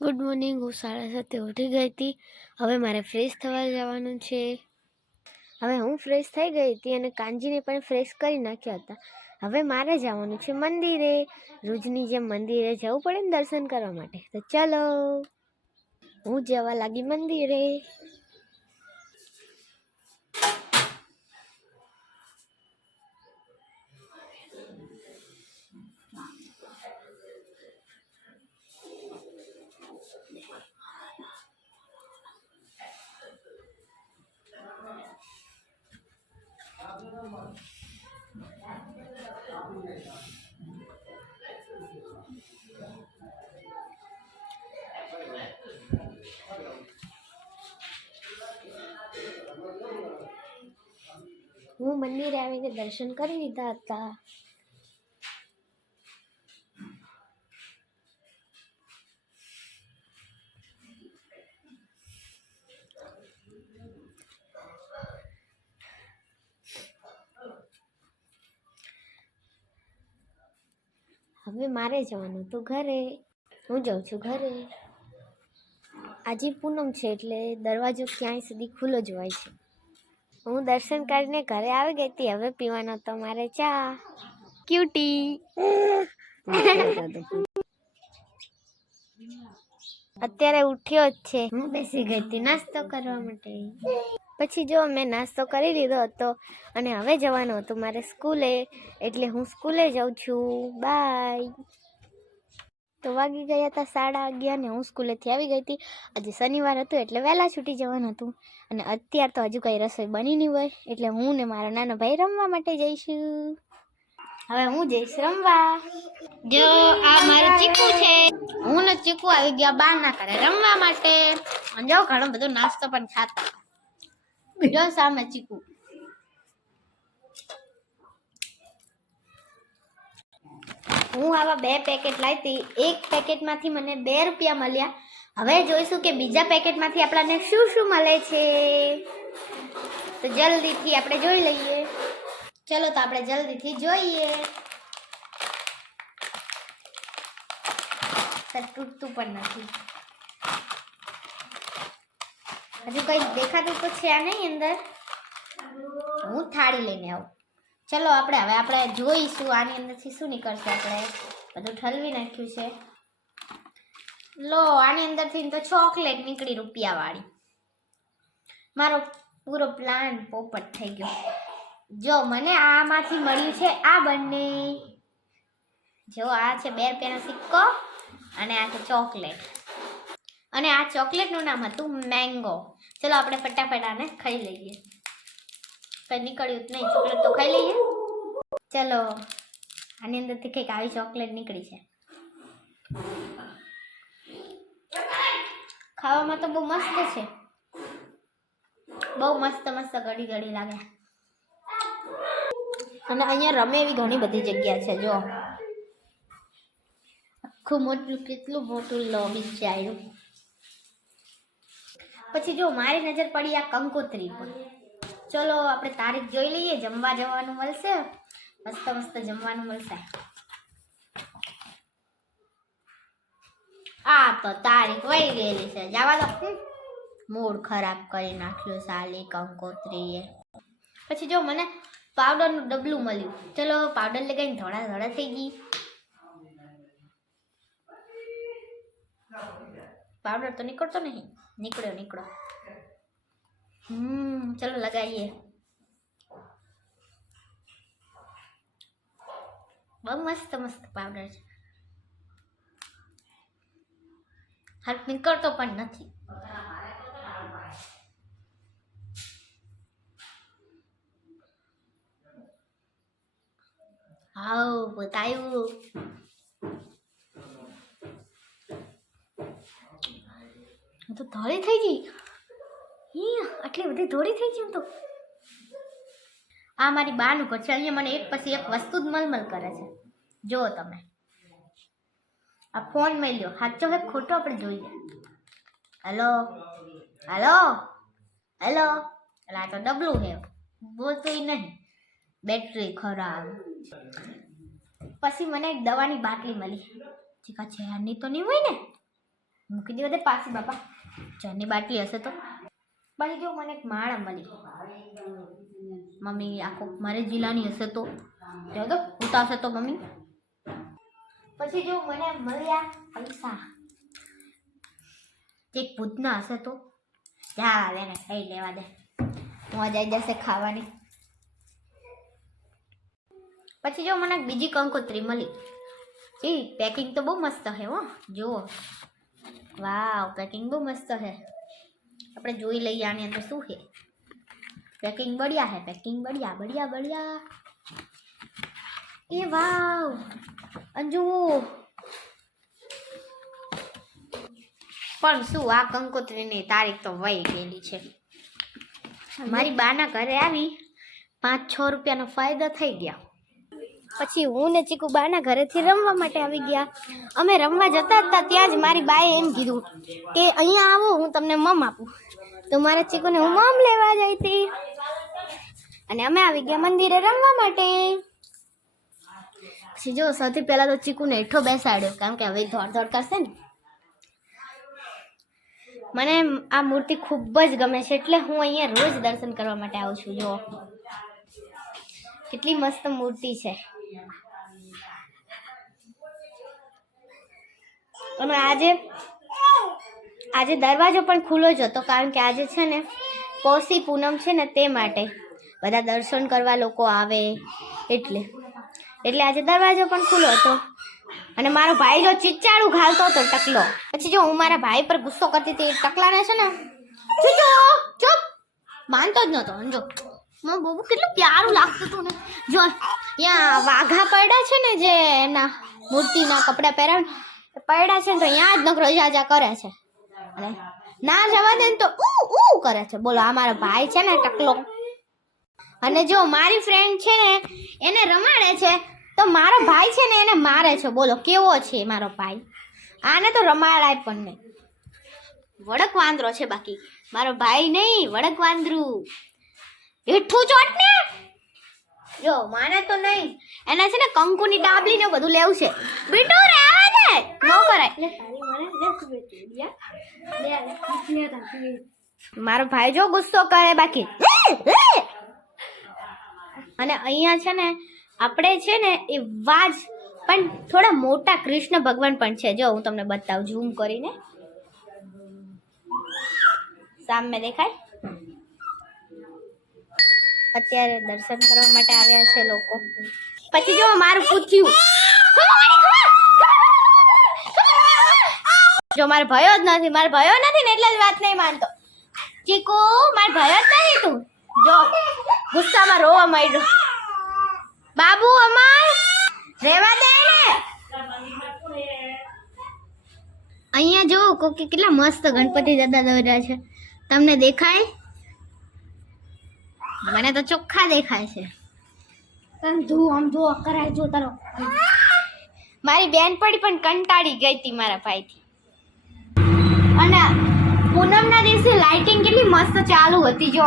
Good morning, હું સાડા સાતે ઉઠી ગઈ હતી. હવે મારે ફ્રેશ થવા જવાનું છે. હવે હું ફ્રેશ થઈ ગઈ હતી અને કાનજીને પણ ફ્રેશ કરી નાખ્યા હતા. હવે મારે જવાનું છે મંદિરે. રોજની જેમ મંદિરે જવું પડે ને દર્શન કરવા માટે. તો ચાલો, હું જવા લાગી મંદિરે. મંદિરે આવીને દર્શન કરી લીધા હતા. હવે મારે જવાનું તો ઘરે. હું જાઉં છું ઘરે. આજે પૂનમ છે એટલે દરવાજો ક્યાંય સુધી ખુલ્લો જ હોય છે. હું દર્શન કરીને ઘરે આવી ગઈ હતી. હવે પીવાનો તો મારે ચા. ક્યુટી. અત્યારે ઉઠ્યો જ છે. હું બેસી ગઈ હતી નાસ્તો કરવા માટે. પછી જો મેં નાસ્તો કરી લીધો હતો અને હવે જવાનું હતું મારે સ્કૂલે. એટલે હું સ્કૂલે જાઉં છું. બાય. તો વાગી ગયા હતા સાડા અગિયાર ને હું સ્કૂલેથી આવી ગઈ હતી. આજે શનિવાર હતું એટલે વહેલા છૂટી જવાનું હતું. અને અત્યાર તો હજુ કંઈ રસોઈ બની નહીં હોય એટલે હું ને મારો નાનો ભાઈ રમવા માટે જઈશું. હવે હું જઈશ રમવા. જો આ મારું ચીકુ છે. હું ને ચીકુ આવી ગયા બાર ના કરે રમવા માટે. જો ઘણો બધો નાસ્તો પણ ખાતા. જો સામે ચીકુ. હું આવા બે પેકેટ લાવી હતી એક પેકેટમાંથી મને બે રૂપિયા મળ્યા. હવે જોઈશું કે બીજા પેકેટમાંથી આપણાને શું શું મળે છે. તો જલ્દીથી આપણે જોઈ લઈએ. ચલો તો આપણે જલ્દીથી જોઈએ. તૂટતું પણ નથી. હજુ કંઈ દેખાતું તો છે આ નહીં અંદર? હું થાળી લઈને આવું. ચલો આપણે હવે આપણે જોઈશું આની અંદરથી શું નીકળશે આપણે. બધું ઠલવી નાખ્યું છે. લો, આની અંદરથી તો ચોકલેટ નીકળી રૂપિયાવાળી. મારો પૂરો પ્લાન પોપટ થઈ ગયો. જો મને આમાંથી મળ્યું છે આ બંને. જો આ છે બે રૂપિયાનો સિક્કો અને આ છે ચોકલેટ. અને આ ચોકલેટનું નામ હતું મેંગો. ચલો આપણે ફટાફટ આને ખાઈ લઈએ. કંઈ નીકળ્યું નહીં, ચોકલેટ તો ખાઈ લઈએ. ચલો, આની અંદરથી કંઈક આવી ચોકલેટ નીકળી છે. ખાવામાં તો બહુ મસ્ત છે. બહુ મસ્ત મસ્ત ઘડી ઘડી લાગે. અને અહીંયા રમે એવી ઘણી બધી જગ્યા છે જો આખું મોટું, કેટલું મોટું લોબી છે આવ્યું પછી જો મારી નજર પડી આ કંકોત્રી પર ચલો, આપણે તારીખ જોઈ લઈએ. જમવા જવાનું મળશે. મસ્ત મસ્ત જમવાનું મળશે. આ તો તારીખ વહી ગયેલી છે. જવા દો. મૂડ ખરાબ કરી નાખ્યો સાલી કંકોત્રીએ. પછી જો મને પાવડરનું ડબલું મળ્યું. ચલો, પાવડર લગાવીને ધોળા ધોળા થઈ ગઈ. પાવડર તો નીકળતો નહીં. નીકળ્યો નીકળ્યો. હમ ચલો લગાવીએ બહુ મસ્ત મસ્ત પાવડર છે હાથ નીકળતો પણ નથી હાઉ બતાયું હું તો ધોળી થઈ ગઈ હી આટલી બધી ધોળી થઈ છે તો. આ મારી બાનું ઘર છે. અહીંયા મને એક પછી એક વસ્તુ જ મલમલ કરે છે. જુઓ તમે. આ ફોન મેલ્યો. સાચો હે ખોટો આપણે જોઈએ. હલો? હલો? હેલો? એટલે આ તો ડબલું હે. બોલતું નહીં. બેટરી ખરાબ. પછી મને એક દવાની બાટલી મળી. ઠીક છે આની તો નહીં હોય ને? મૂકી દે બધે પાછી બાપા. ચાની બાટલી હશે તો. પછી જો મને એક માળા મળી મમ્મી, આખો મારે જિલ્લાની હશે તો. જો તો ઉતાવશે તો મમ્મી. પછી જો મને મળ્યા પૈસા. એક ભૂતના હશે તો. જા, લેને ખાઈ લેવા દે. મજા આવી જશે ખાવાની. પછી જો મને બીજી કંકોત્રી મળી. એ પેકિંગ તો બહુ મસ્ત હે હો. જુઓ. વાવ પેકિંગ બહુ મસ્ત હે. આપણે જોઈ લઈએ આની અંદર શું છે. પેકિંગ બળ્યા હે પેકિંગ બળ્યા બળ્યા બળ્યા એ વાવ, અંજુ. પણ શું, આ કંકોત્રીની તારીખ તો વહી ગયેલી છે. મારી બાના ઘરે આવી, પાંચ છ રૂપિયાનો ફાયદો થઈ ગયા. પછી હું ને ચીકુ બાના ઘરેથી રમવા માટે આવી ગયા. અમે રમવા જતા હતા ત્યાં જ મારી બાએ એમ કીધું કે અહીંયા આવો, હું તમને મમ આપું. તો મારા ચીકુને હું મમ લેવા જઈ હતી. અને અમે આવી ગયા મંદિરે રમવા માટે. પછી જો, સૌથી પહેલાં તો ચીકુને હેઠો બેસાડ્યો, કારણ કે હવે ધોડ ધોડ કરશે ને. મને આ મૂર્તિ ખૂબ જ ગમે છે, એટલે હું અહીંયા રોજ દર્શન કરવા માટે આવું છું, જો. કેટલી મસ્ત મૂર્તિ છે. અને આજે આજે દરવાજો પણ ખુલ્લો જ હતો, કારણ કે આજે છે ને પોષી પૂનમ છે ને તે માટે બધા દર્શન કરવા લોકો આવે, એટલે એટલે આજે દરવાજો પણ ખુલ્લો હતો. અને મારો ભાઈ જો ચિચાડું ઘાલતો હતો ટકલો. પછી જો હું મારા ભાઈ પર ગુસ્સો કરતી હતી ટકલાને છે ને જો ચૂપ! માનતો જ નહોતો જો મારું બહુ કેટલું પ્યારું લાગતું હતું ને. જો ત્યાં વાઘા પડ્યા છે ને જે એના મૂર્તિના કપડાં પહેરાવ પડ્યા છે ને તો અહીંયા જ નકરો જાજા કરે છે. અને ના જવા દે તો ઉ ઉ કરે છે. બોલો, આ મારો ભાઈ છે ને ટકલો. અને જો મારી ફ્રેન્ડ છે ને, એને રમાડે છે, તો મારો ભાઈ છે ને એને મારે છે. બોલો, કેવો છે મારો ભાઈ? આને તો રમાડાય પણ નહીં. વડક વાંદરો છે બાકી. મારો ભાઈ નહીં વડક વાંદરું હેઠું ચોટ ને? જો માને તો નહીં. એને છે ને કંકુની ડાબલી ને બધું લેવું છે. બીટુ રહેવા દે. નો કરાય. મારો ભાઈ જો ગુસ્સો કરે બાકી. અને અહીંયા છે ને આપણે છે ને એ વાજ પણ થોડા મોટા કૃષ્ણ ભગવાન પણ છે. જો હું તમને બતાવું ઝૂમ કરીને. સામે દેખાય. અત્યારે દર્શન કરવા માટે આવ્યા છે લોકો પછી જો મારું પૂછ્યું જો મારે ભયો જ નથી મારે ભયો નથી ને એટલે જ વાત નહીં માનતો ચીકુ મારે ભયો જ નથી તું જો ગુસ્સામાં રોવા માંડ્યો બાબુ અમાર રેવા દે ને અહીંયા જો કોકે કેટલા મસ્ત ગણપતિ દાદા દોર્યા છે તમને દેખાય મને તો ચોખ્ખા દેખાય છે. તને જો આમ જો કરાય જો તારો. મારી બેન પડી પણ કંટાળી ગઈ હતી મારા ભાઈથી. અને પૂનમના દિવસે લાઇટિંગ કેટલી મસ્ત ચાલુ હતી જો.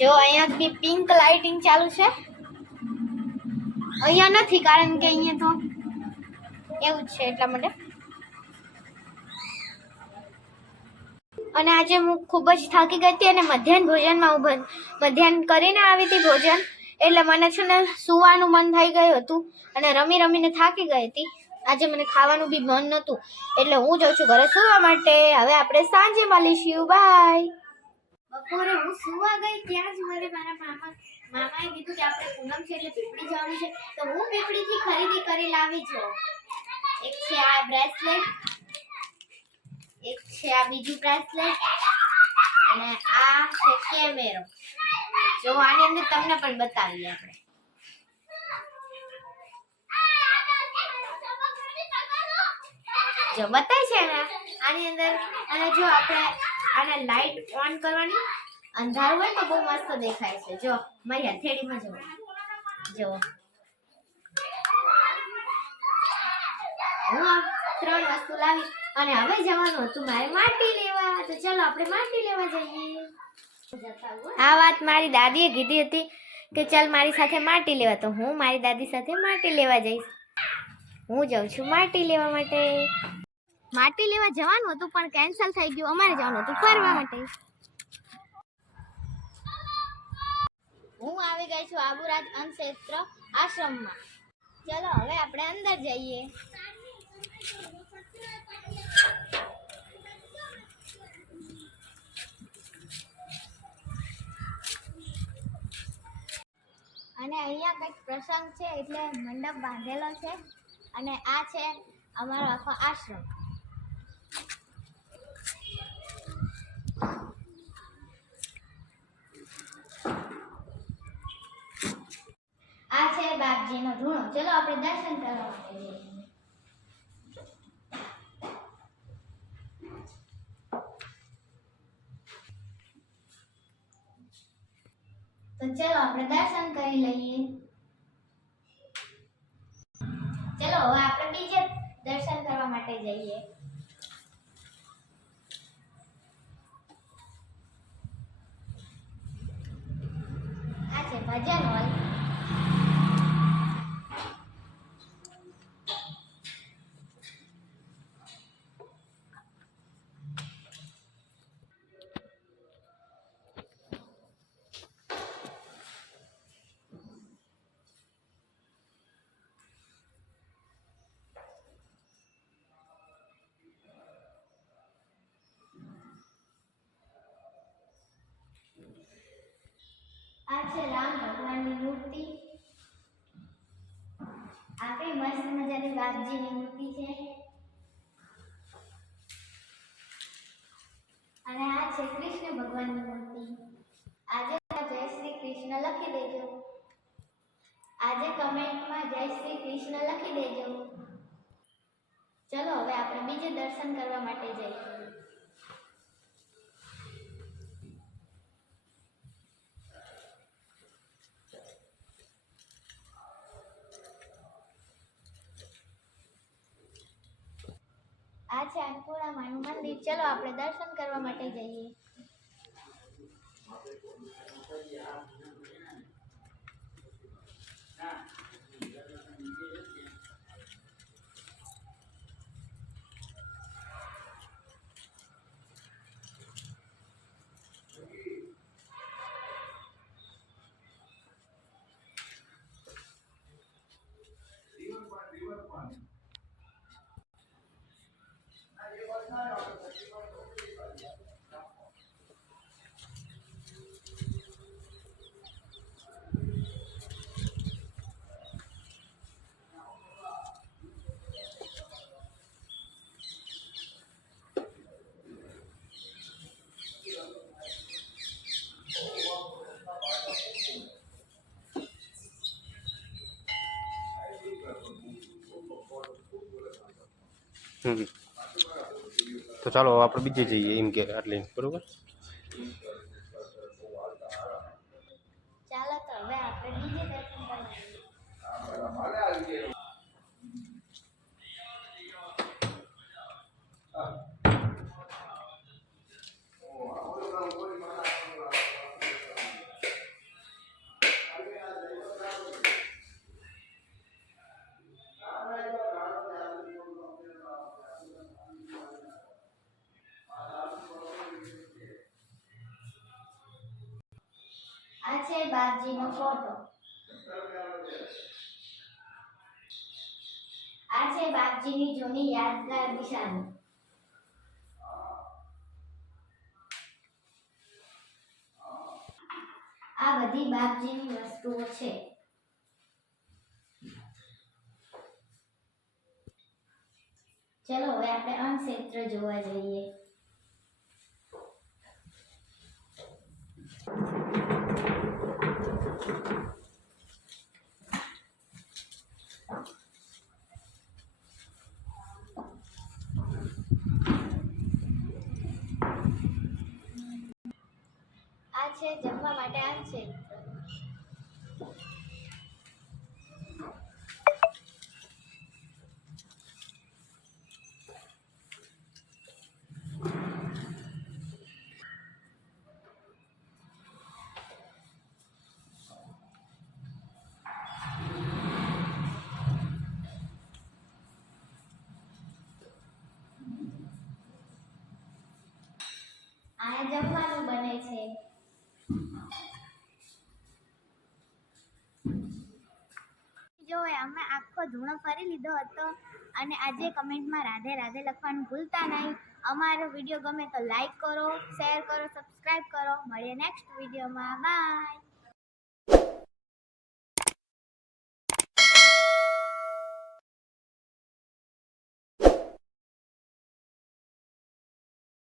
જો અહીંયા બી પિંક લાઇટિંગ ચાલુ છે. અહીંયા નથી કારણ કે અહીંયા તો એવું છે એટલા માટે. અને આજે હું ખૂબ જ થાકી ગઈ હતી અને મધ્યાહન ભોજનમાં હું મધ્યાહન કરીને આવી હતી ભોજન. એટલે મને છે ને સુવાનું મન થઈ ગયું હતું અને રમી રમીને થાકી ગઈ હતી. આજે મને ખાવાનું બી મન નહોતું. એટલે હું જઉં છું ઘરે સુવા માટે. હવે આપણે સાંજે મળીશું. બાય બપોરે હું સુવા ગઈ ત્યાં જ મને મારા મામા મામાએ કીધું કે આપણે પૂનમ છે એટલે પીપળી જવાનું છે. તો હું પીપળીથી ખરીદી કરી લાવી છું એક છે આ બ્રેસલેટ એક છે આ બીજું બ્રેસલેટ અને આ છે કેમેરો. જો આની અંદર તમને પણ બતાવીએ આપણે. જો બતાય છે ને, આની અંદર અને જો આપણે આને લાઈટ ઓન કરવાની, અંધારું હોય તો બહુ મસ્ત દેખાય છે. જો મારી હથેળીમાં જો જો હું ત્રણ વસ્તુ લાવી અને હવે જવાનું હતું મારે માટી લેવા. તો ચલો આપણે માટી લેવા જઈએ. આ વાત મારી દાદીએ કીધી હતી કે ચાલ મારી સાથે માટી લેવા. તો હું મારી દાદી સાથે માટી લેવા જઈશ. હું જાઉં છું માટી લેવા માટે. માટી લેવા જવાનું હતું પણ કેન્સલ થઈ ગયું. અમારે જવાનું હતું ફરવા માટે. હું આવી ગઈ છું આબુરાજ અંશેત્ર આશ્રમમાં. ચલો હવે આપણે અંદર જઈએ. અને અહીંયા કંઈક પ્રસંગ છે એટલે મંડપ બાંધેલો છે અને આ છે અમારો આખો આશ્રમ. આ છે બાપજીનો ધૂણો ચલો આપણે દર્શન કરવા માટે જઈએ. તો ચલો આપણે દર્શન કરી લઈએ. ચલો, હવે આપણે બીજે દર્શન કરવા માટે જઈએ. આ છે ભજન હોલ. મસ્ત બાપજીની મૂર્તિ છે. અને આ છે કૃષ્ણ ભગવાનની મૂર્તિ. આજે જય શ્રી કૃષ્ણ લખી દેજો. આજે કમેન્ટમાં જય શ્રી કૃષ્ણ લખી દેજો. ચલો, હવે આપણે બીજે દર્શન કરવા માટે જઈએ. છે મંદિર. ચલો આપણે દર્શન કરવા માટે જઈએ. તો ચાલો આપણે બીજે જઈએ એમ કે આટલી. બરોબર? છે બાપજીનો ફોટો આ છે બાપજીની જૂની યાદગાર નિશાની. આ બધી બાપજીની વસ્તુઓ છે. ચલો, હવે આપણે અણક્ષેત્ર જોવા જઈએ. છે જમવા માટે આ છે. જમવાનું બને છે. જોવે અમે આખો ધૂણો ફરી લીધો હતો અને આજે કમેન્ટમાં રાધે રાધે લખવાનું ભૂલતા નહીં. અમારો વીડિયો ગમે તો લાઈક કરો શેર કરો સબસ્ક્રાઈબ કરો. મળીએ નેક્સ્ટ વિડીયોમાં. બાય